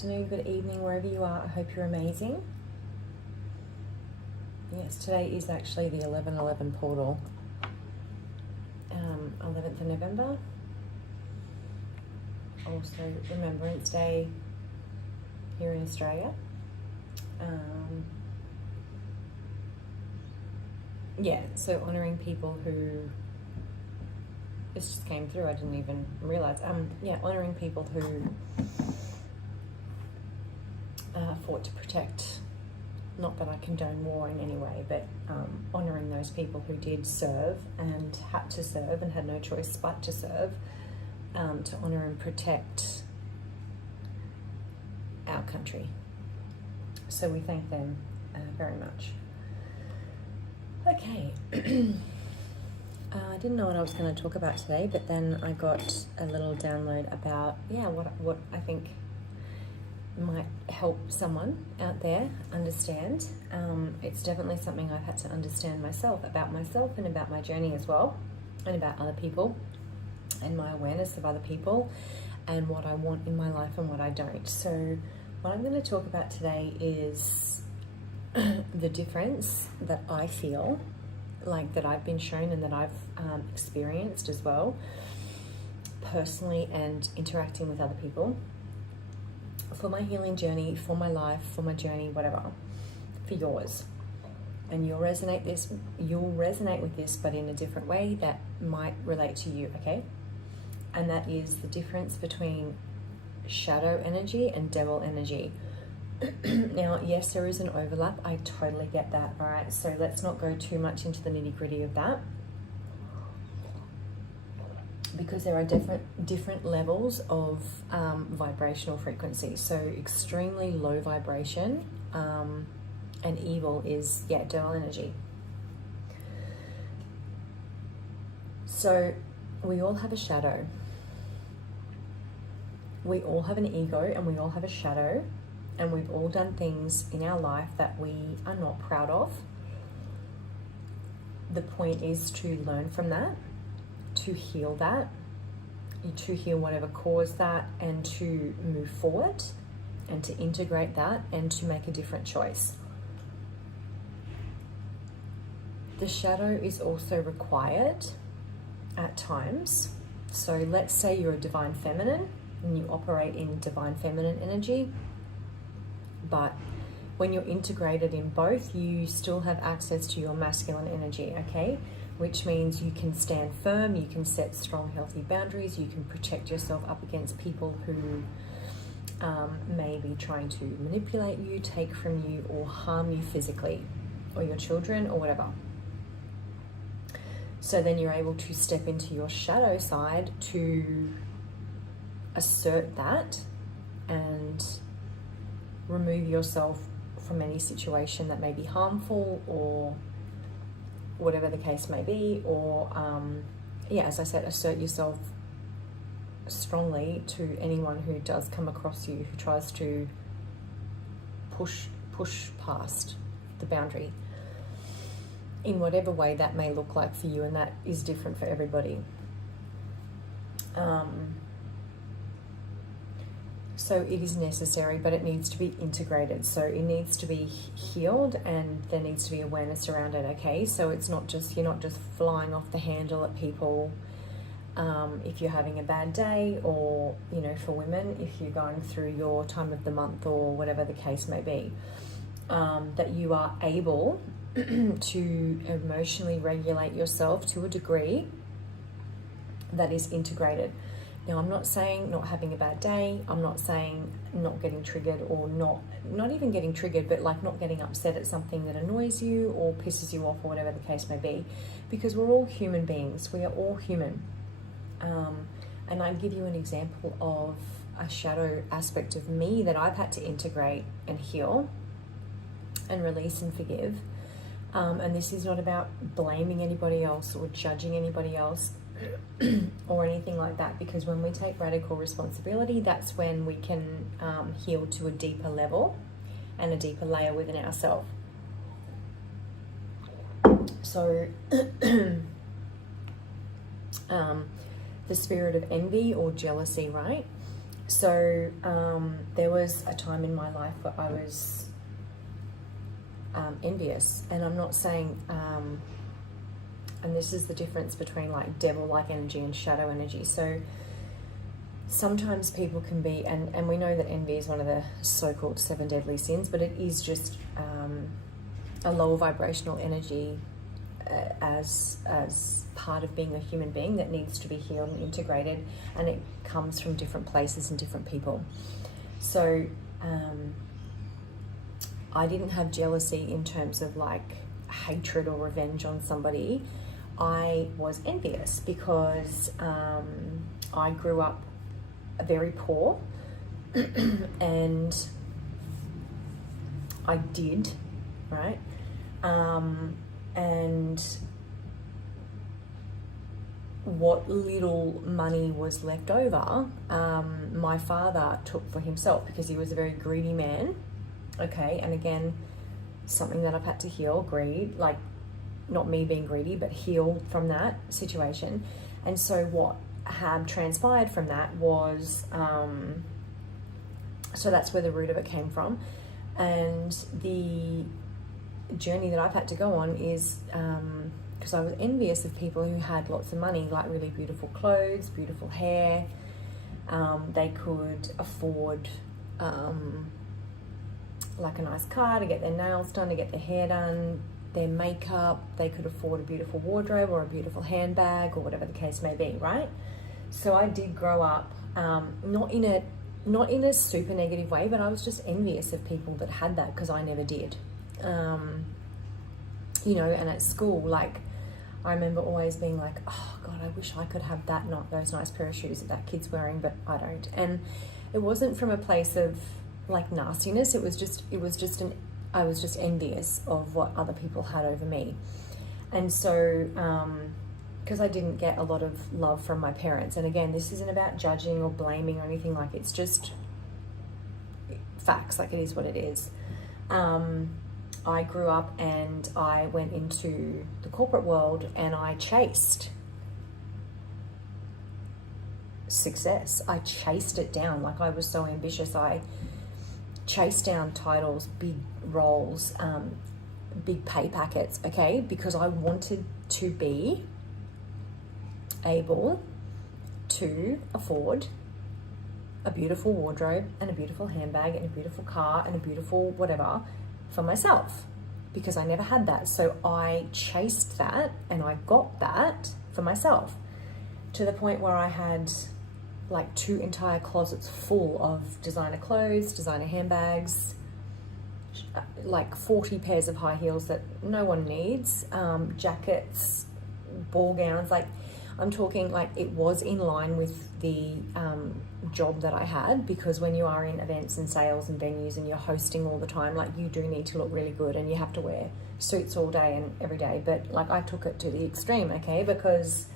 afternoon, good evening, wherever you are. I hope you're amazing. Yes, today is actually the 11/11 portal, 11th of November. Also Remembrance Day here in Australia. Yeah, so honouring people who, this just came through, I didn't even realise. Yeah, honouring people who fought to protect, not that I condone war in any way, but honouring those people who did serve and had to serve and had no choice but to serve, to honour and protect our country. So we thank them very much. Okay. I didn't know what I was going to talk about today, but then I got a little download about, what I think might help someone out there understand. It's definitely something I've had to understand myself, about myself and about my journey as well, and about other people and my awareness of other people and what I want in my life and what I don't. So what I'm going to talk about today is the difference that I feel like that I've been shown and that I've experienced as well, personally and interacting with other people, for my healing journey, for my life, for my journey, whatever, for yours. And you'll resonate with this, but in a different way that might relate to you, okay? And that is the difference between shadow energy and devil energy. Now, yes, there is an overlap. I totally get that, all right? So let's not go too much into the nitty-gritty of that, because there are different levels of vibrational frequency. So extremely low vibration and evil is, devil energy. So we all have a shadow. We all have an ego and we all have a shadow. And we've all done things in our life that we are not proud of. The point is to learn from that, to heal that, to heal whatever caused that, and to move forward and to integrate that and to make a different choice. The shadow is also required at times. So let's say you're a divine feminine and you operate in divine feminine energy. But when you're integrated in both, you still have access to your masculine energy, okay? Which means you can stand firm, you can set strong, healthy boundaries, you can protect yourself up against people who may be trying to manipulate you, take from you, or harm you physically, or your children, or whatever. So then you're able to step into your shadow side to assert that and remove yourself from any situation that may be harmful or whatever the case may be, or as I said, assert yourself strongly to anyone who does come across you, who tries to push past the boundary in whatever way that may look like for you, and that is different for everybody. So it is necessary, but it needs to be integrated. So it needs to be healed and there needs to be awareness around it, okay? So it's not just, you're not just flying off the handle at people if you're having a bad day, or, for women, if you're going through your time of the month or whatever the case may be, that you are able to emotionally regulate yourself to a degree that is integrated. Now, I'm not saying not having a bad day. I'm not saying not getting triggered, or not even getting triggered, but like not getting upset at something that annoys you or pisses you off, or whatever the case may be, because we're all human beings. We are all human. And I give you an example of a shadow aspect of me that I've had to integrate and heal and release and forgive. And this is not about blaming anybody else or judging anybody else or anything like that, because when we take radical responsibility, that's when we can heal to a deeper level and a deeper layer within ourselves. So the spirit of envy or jealousy, right? So there was a time in my life where I was envious, and I'm not saying, and this is the difference between like devil-like energy and shadow energy. So sometimes people can be, and we know that envy is one of the so-called 7 deadly sins, but it is just a lower vibrational energy as part of being a human being that needs to be healed and integrated, and it comes from different places and different people. So I didn't have jealousy in terms of like hatred or revenge on somebody. I was envious because I grew up very poor and I did, right? And what little money was left over, my father took for himself because he was a very greedy man. Okay, and again, something that I've had to heal, greed, like not me being greedy, but heal from that situation. And so what had transpired from that was, so that's where the root of it came from. And the journey that I've had to go on is, because I was envious of people who had lots of money, like really beautiful clothes, beautiful hair. They could afford like a nice car to get their nails done, to get their hair done, their makeup. They could afford a beautiful wardrobe or a beautiful handbag or whatever the case may be, right? So I did grow up not in a super negative way, but I was just envious of people that had that because I never did. You know, and at school, like, I remember always being like, oh God, I wish I could have that, not those nice pair of shoes that that kid's wearing, but I don't. And it wasn't from a place of like nastiness. I was just envious of what other people had over me. And so, because I didn't get a lot of love from my parents, and again, this isn't about judging or blaming or anything, like it's just facts, like it is what it is. I grew up and I went into the corporate world and I chased success. I chased it down. Like, I was so ambitious. I chased down titles, big roles, big pay packets, okay? Because I wanted to be able to afford a beautiful wardrobe and a beautiful handbag and a beautiful car and a beautiful whatever for myself, because I never had that. So I chased that and I got that for myself, to the point where I had like 2 entire closets full of designer clothes, designer handbags, like 40 pairs of high heels that no one needs, jackets, ball gowns. Like, I'm talking like it was in line with the job that I had, because when you are in events and sales and venues and you're hosting all the time, like, you do need to look really good and you have to wear suits all day and every day. But like, I took it to the extreme, okay, because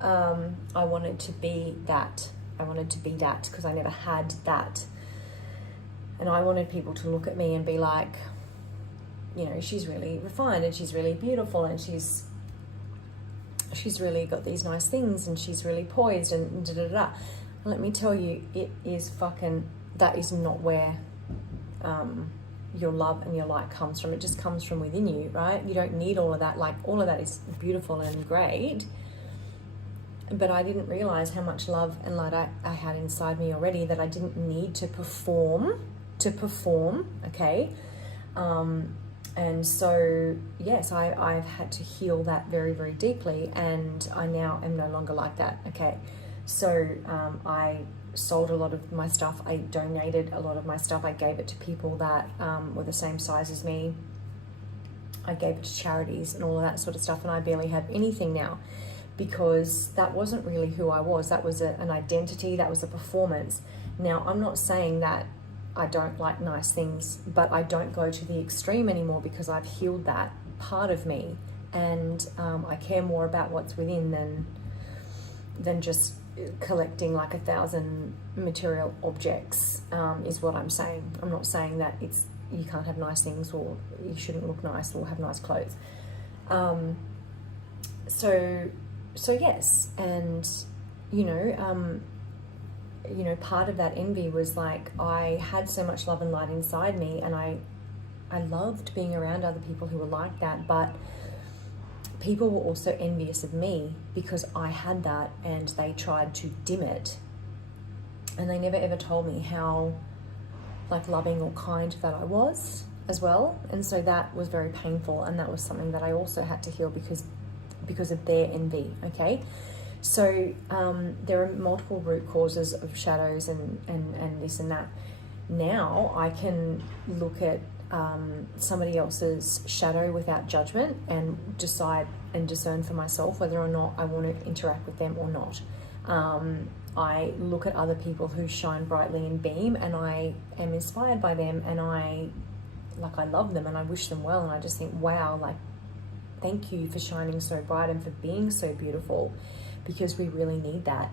I wanted to be that. I wanted to be that because I never had that. And I wanted people to look at me and be like, you know, she's really refined and she's really beautiful and she's really got these nice things and she's really poised and da-da-da. Let me tell you, it is that is not where your love and your light comes from. It just comes from within you, right? You don't need all of that. Like, all of that is beautiful and great, but I didn't realize how much love and light I had inside me already, that I didn't need to perform, okay? And so, yes, I've had to heal that very, very deeply, and I now am no longer like that, okay? So I sold a lot of my stuff. I donated a lot of my stuff. I gave it to people that were the same size as me. I gave it to charities and all of that sort of stuff, and I barely have anything now, because that wasn't really who I was. That was an identity. That was a performance. Now, I'm not saying that I don't like nice things, but I don't go to the extreme anymore, because I've healed that part of me, and I care more about what's within than just collecting like 1,000 material objects, is what I'm saying. I'm not saying that you can't have nice things, or you shouldn't look nice or have nice clothes. So yes, and you know, you know, part of that envy was like, I had so much love and light inside me, and I loved being around other people who were like that, but people were also envious of me because I had that, and they tried to dim it. And they never ever told me how like loving or kind that I was as well. And so that was very painful, and that was something that I also had to heal because of their envy. Okay, so there are multiple root causes of shadows and this and that. Now I can look at somebody else's shadow without judgment and decide and discern for myself whether or not I want to interact with them or not. I look at other people who shine brightly and beam, and I am inspired by them, and I love them and I wish them well, and I just think, wow, like, thank you for shining so bright and for being so beautiful, because we really need that.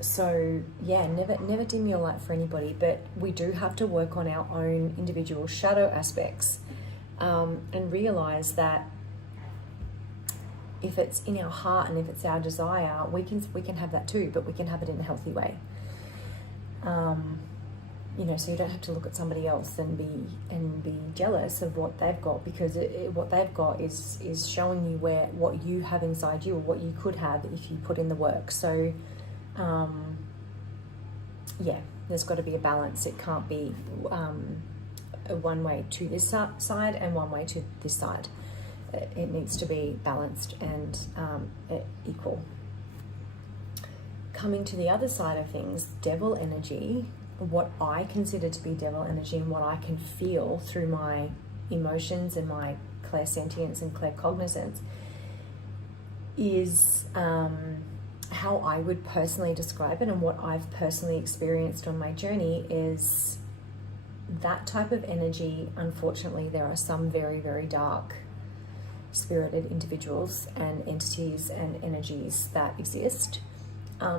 So yeah, never dim your light for anybody, but we do have to work on our own individual shadow aspects, and realize that if it's in our heart and if it's our desire, we can have that too, but we can have it in a healthy way. You know, so you don't have to look at somebody else and be jealous of what they've got, because what they've got is showing you what you have inside you, or what you could have if you put in the work. So yeah, there's got to be a balance. It can't be one way to this side and one way to this side. It needs to be balanced and equal. Coming to the other side of things, devil energy, what I consider to be devil energy and what I can feel through my emotions and my clairsentience and claircognizance is how I would personally describe it, and what I've personally experienced on my journey is that type of energy. Unfortunately, there are some very, very dark spirited individuals and entities and energies that exist.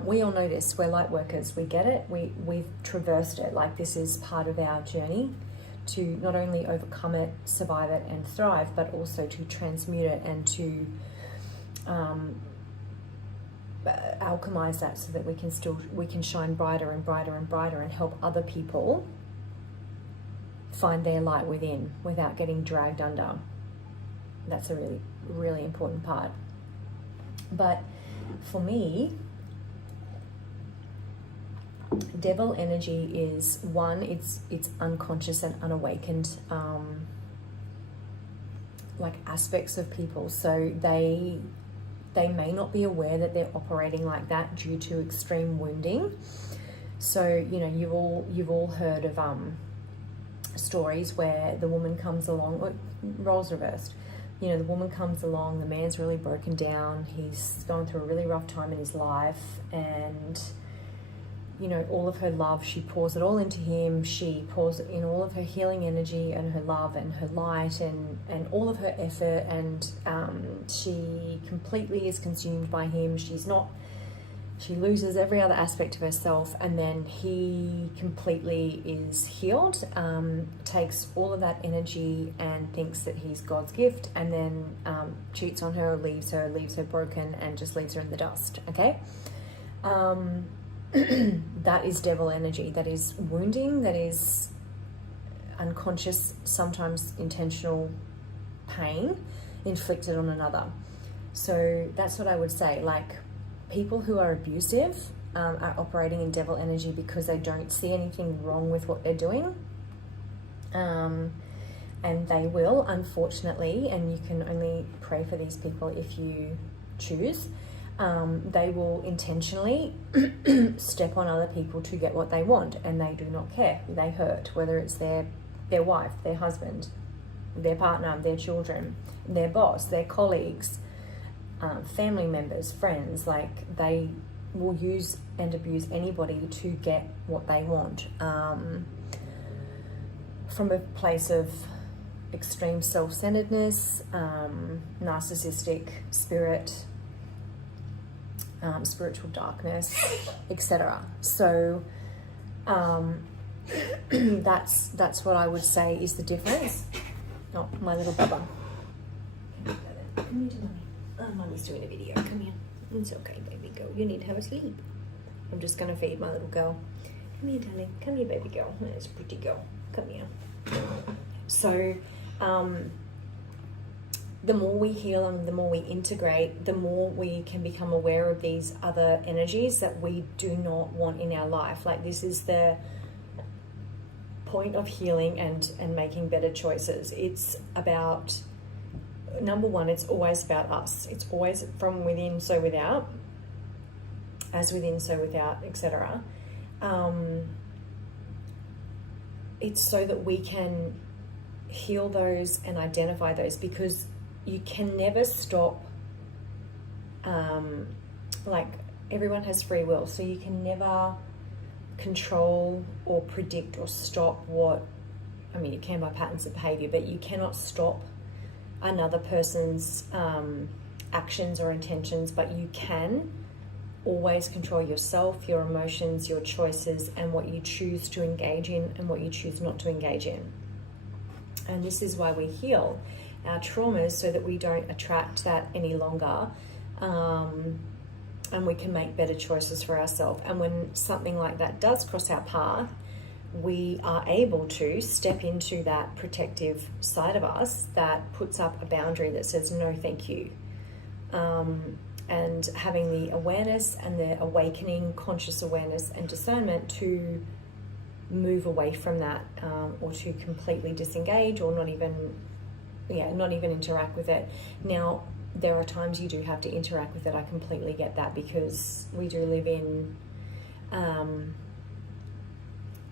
We all know this. We're light workers. We get it. We've traversed it. Like, this is part of our journey to not only overcome it, survive it, and thrive, but also to transmute it and to alchemize that so that we can shine brighter and brighter and brighter and help other people find their light within without getting dragged under. That's a really, really important part. But for me, devil energy is one, it's unconscious and unawakened like aspects of people. So they may not be aware that they're operating like that due to extreme wounding. So, you know, you've all heard of stories where the woman comes along, or roles reversed. You know, the woman comes along, the man's really broken down, he's going through a really rough time in his life, and, you know, all of her love, she pours it all into him. She pours in all of her healing energy and her love and her light and all of her effort, and she completely is consumed by him. She loses every other aspect of herself, and then he completely is healed, takes all of that energy and thinks that he's God's gift, and then cheats on her, leaves her broken, and just leaves her in the dust. Okay, that is devil energy. That is wounding. That is unconscious, sometimes intentional pain inflicted on another. So that's what I would say. Like, people who are abusive are operating in devil energy because they don't see anything wrong with what they're doing. And they will, unfortunately, and you can only pray for these people if you choose, they will intentionally step on other people to get what they want, and they do not care who they hurt, whether it's their wife, their husband, their partner, their children, their boss, their colleagues, family members, friends. Like, they will use and abuse anybody to get what they want, from a place of extreme self-centeredness, narcissistic spirit, spiritual darkness, etc. So that's what I would say is the difference. Oh, my little bubba. Come here to mommy. Oh, mommy's doing a video. Come here. It's okay, baby. Go. You need to have a sleep. I'm just going to feed my little girl. Come here, darling. Come here, baby girl. There's a pretty girl. Come here. So, the more we heal and the more we integrate, the more we can become aware of these other energies that we do not want in our life. Like, this is the point of healing and making better choices. It's about, number one, it's always about us. It's always from within, so without. As within, so without, etc. It's so that we can heal those and identify those, because you can never stop, like, everyone has free will, so you can never control or predict or stop you can by patterns of behavior, but you cannot stop another person's actions or intentions, but you can always control yourself, your emotions, your choices, and what you choose to engage in and what you choose not to engage in. And this is why we heal our traumas, so that we don't attract that any longer, and we can make better choices for ourselves. And when something like that does cross our path, we are able to step into that protective side of us that puts up a boundary that says no thank you. And having the awareness and the awakening, conscious awareness and discernment to move away from that, or to completely disengage, or not even interact with it. Now, there are times you do have to interact with it. I completely get that, because we do live in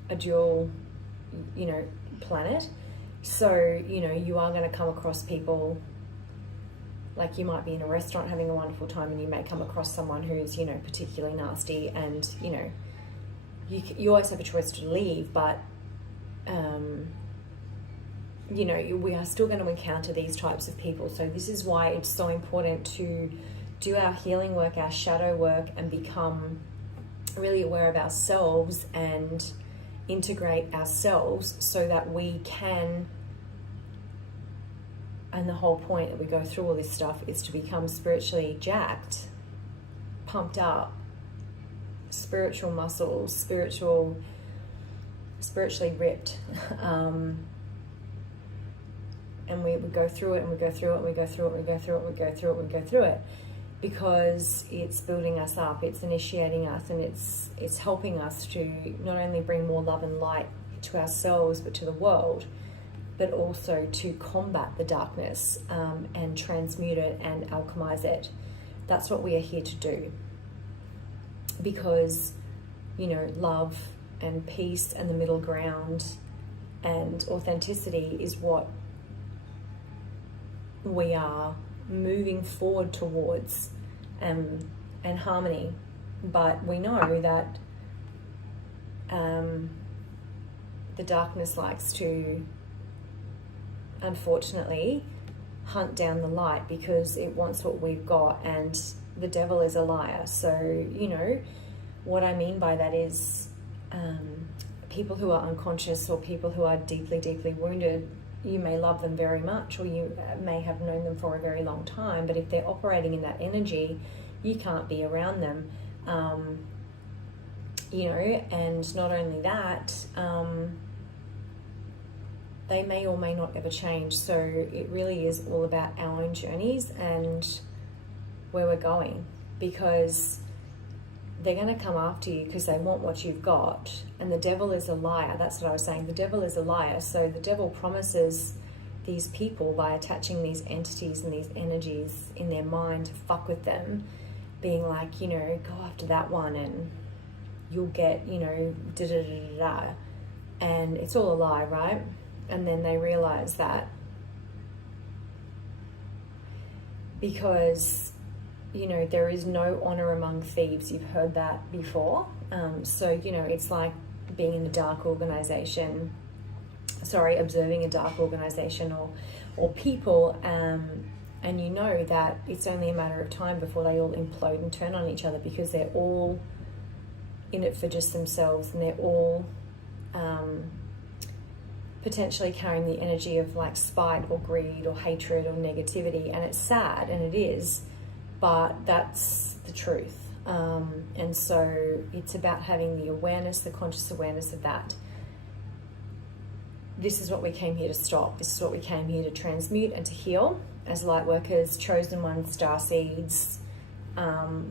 a dual, planet. So, you are going to come across people. Like, you might be in a restaurant having a wonderful time, and you may come across someone who's, particularly nasty, and, you always have a choice to leave, but, we are still going to encounter these types of people. So this is why it's so important to do our healing work, our shadow work, and become really aware of ourselves and integrate ourselves, so that we can. And the whole point that we go through all this stuff is to become spiritually jacked, pumped up, spiritual muscles, spiritually ripped. And we go through it, and we go through it, and we go through it, and we go through it, and we go through it, and we go through it, because it's building us up, it's initiating us, and it's helping us to not only bring more love and light to ourselves, but to the world, but also to combat the darkness, and transmute it and alchemize it. That's what we are here to do. Because, love and peace and the middle ground and authenticity is what we are moving forward towards, and harmony. But we know that the darkness likes to, unfortunately, hunt down the light, because it wants what we've got, and the devil is a liar. So, what I mean by that is, people who are unconscious, or people who are deeply, deeply wounded, you may love them very much, or you may have known them for a very long time, but if they're operating in that energy, you can't be around them. And not only that, they may or may not ever change. So it really is all about our own journeys and where we're going, because they're going to come after you because they want what you've got. And the devil is a liar. That's what I was saying. The devil is a liar. So the devil promises these people, by attaching these entities and these energies in their mind to fuck with them, being like, go after that one and you'll get, da-da-da-da-da. And it's all a lie, right? And then they realize that because, there is no honor among thieves. You've heard that before. So, it's like being in a dark organization, observing a dark organization or people, and you know that it's only a matter of time before they all implode and turn on each other, because they're all in it for just themselves, and they're all potentially carrying the energy of like spite or greed or hatred or negativity. And it's sad, and it is, but that's the truth. And so it's about having the awareness, the conscious awareness of that. This is what we came here to stop. This is what we came here to transmute and to heal as light workers, chosen ones, star seeds,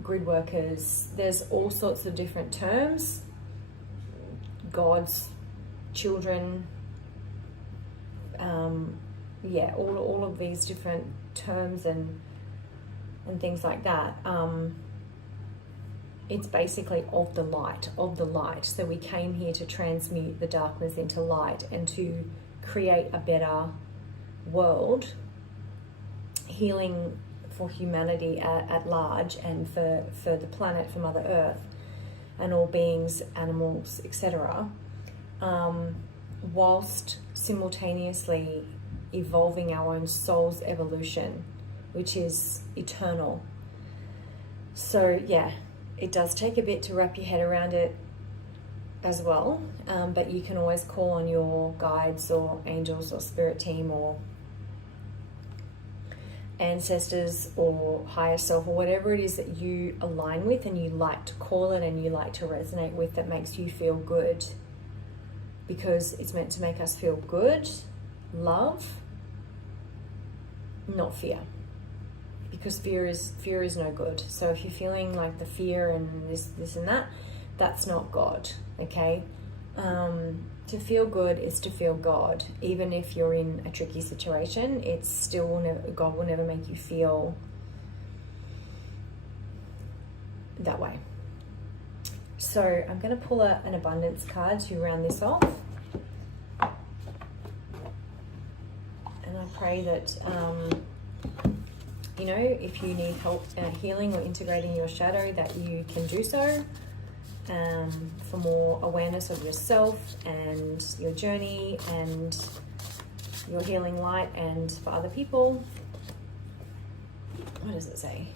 grid workers. There's all sorts of different terms. Gods, children, yeah, all of these different terms and things like that. It's basically of the light. So we came here to transmute the darkness into light and to create a better world, healing for humanity at large, and for the planet, for Mother Earth and all beings, animals, etc., whilst simultaneously evolving our own soul's evolution, which is eternal. So yeah, it does take a bit to wrap your head around it as well, but you can always call on your guides or angels or spirit team or ancestors or higher self, or whatever it is that you align with and you like to call it and you like to resonate with, that makes you feel good, because it's meant to make us feel good, love, not fear, because fear is no good. So if you're feeling like the fear and this and that, that's not God. Okay, to feel good is to feel God. Even if you're in a tricky situation, it's still God will never make you feel that way. So I'm going to pull an abundance card to round this off, and I pray that you know, if you need help healing or integrating your shadow, that you can do so, for more awareness of yourself and your journey and your healing light, and for other people. What does it say?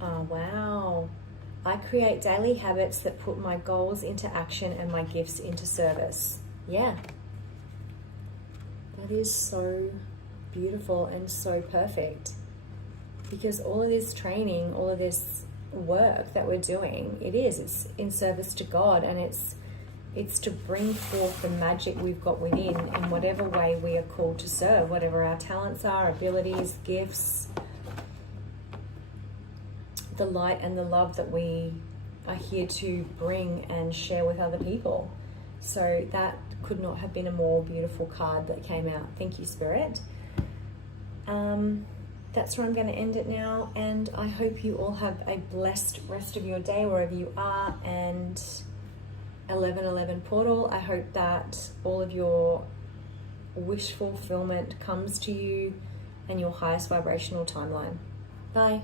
Oh, wow. I create daily habits that put my goals into action and my gifts into service. Yeah. That is so beautiful and so perfect, because all of this training, all of this work that we're doing, it's in service to God, and it's to bring forth the magic we've got within in whatever way we are called to serve, whatever our talents are, abilities, gifts, the light and the love that we are here to bring and share with other people. So that could not have been a more beautiful card that came out. Thank you, Spirit. That's where I'm going to end it now, and I hope you all have a blessed rest of your day wherever you are. And 1111 portal, I hope that all of your wish fulfillment comes to you and your highest vibrational timeline. Bye.